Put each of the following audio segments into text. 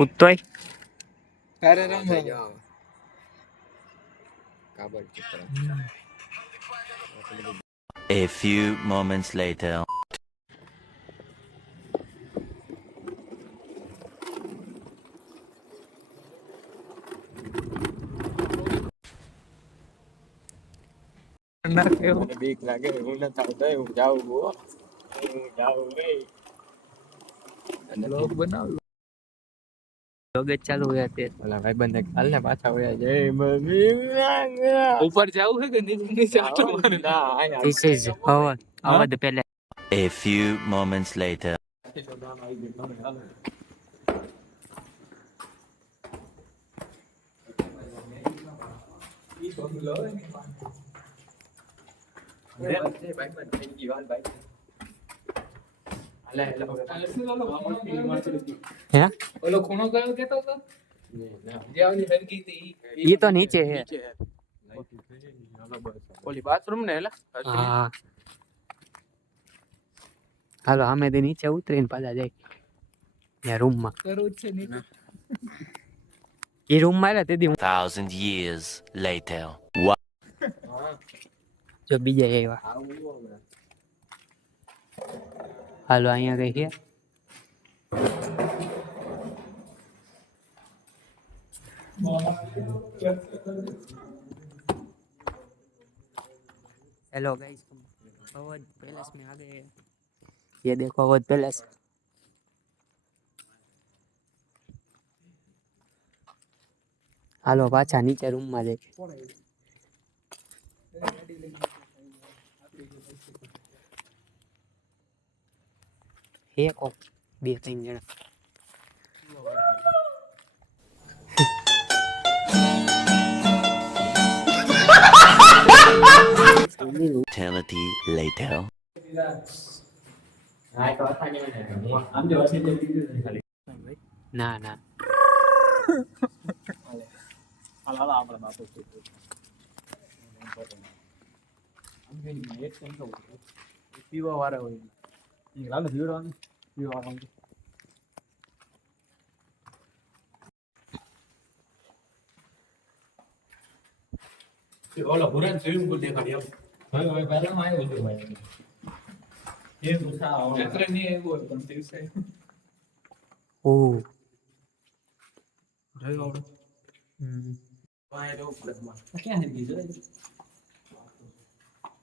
કૂદતોય તારે રમવા કાબર ચિત્ર. A few moments later. મને બીક લાગે હું ન થાવ તો હું જાઉં હો હું જાઉં રે અને લોક બનાવ લોગ જ ચાલુ હોય તે ઓલા ભાઈ બંધ હાલ ને પાછા વયા જય મમ્મી ઉપર જાવું છે કે નીચે આટો મારે? ના આયા This is અવધ પેલે A few moments later. હે ઓલો ખૂણો કયો કેતો હતો? જે આવલી હરકી હતી ઈ તો નીચે હે. ઓલી બાથરૂમ ને એલા હા હાલો અમે તે નીચે ઉતરીને પાછા જાય ત્યાં રૂમમાં. કરું છે નીચે. એ રૂમમાં આવ્યા તેથી 1,000 years later. જો બીજા આવ્યા. હાલો અહીંયા કઈ છે हेलो गाइस अवध पैलेस में आ गए ये देखो अवध पैलेस हालो पाछा नीचे रूम में जाए एक बे तीन जना Eternity later. ना ना પીવા વાળા હોય લાલો જીવડવાનું પીવા વાળા ઓલો પુરાન સ્વિમિંગ પૂલ દેખાડી આવ હવે પહેલા માં આવ્યો હતો ભાઈ એ ગુસ્સા આવો રાત્રે નહીં આવ્યો હોય પણ દિવસે ओ રહ્યો આવડો વાય રો પ્લગમાં ક્યાં હે બીજો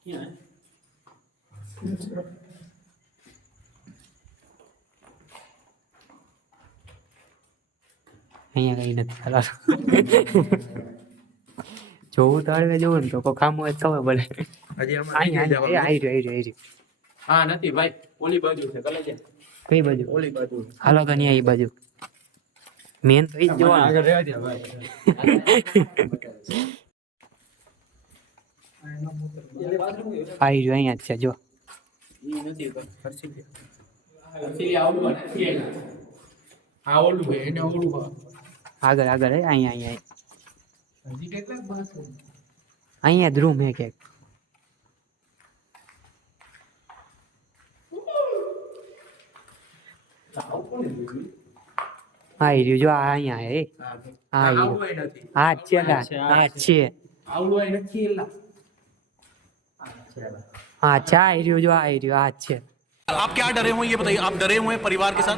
ક્યાં અહીંયા કઈ નથી હાલો જોવું તો હળવે જોવું ને તો કોઈ કામ હોય તો ખબર પડે હજી અહીંયા આવી રહ્યું હા નથી ભાઈ ઓલી બાજુ છે કલે છે કઈ બાજુ ઓલી બાજુ હાલો તો અહીંયા એ બાજુ મેન તો ઈ જ જોવાનું આગળ રહેવા દે ભાઈ આવી રહ્યું અહીંયા જ છે જો ઈ નથી હરસી આવડું નથી આ ઓલું છે એને ઓલું આગળ આગળ હે અહીંયા અહીંયા હજી કેટલાક બાથરૂમ અહીંયા જ રૂમ હે કે આવી રહ્યું જો આ અહીંયા હે આ આવડું નથી આ જ છે આ જ છે આવડું નથી એલા હા ચા આવી રહ્યું જો આ આવી રહ્યું આ જ છે आप क्या डरे हुए हैं ये बताइए आप डरे हुए हैं परिवार के साथ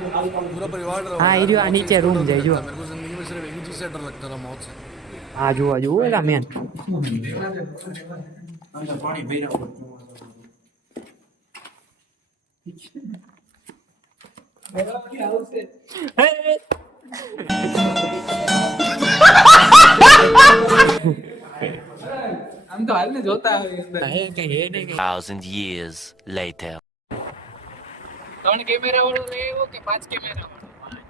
पूरा परिवार डरा હા આવી રહ્યું આ નીચે રૂમ જાય જો मेरे को जिंदगी में सिर्फ एक ही चीज से डर लगता था मौत से આ જુઓ જુઓ એલા મેન અંદર પાણી ભર્યા આવશે આમ તો હાલ ને જોતા આવે અંદર હે કે હે ને 1,000 years later. 3 કેમેરા વાળો લઈ આવ્યો કે 5 કેમેરા વાળો?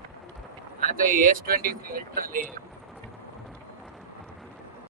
આ તો S23 અલ્ટ્રા લઈ આવ્યો.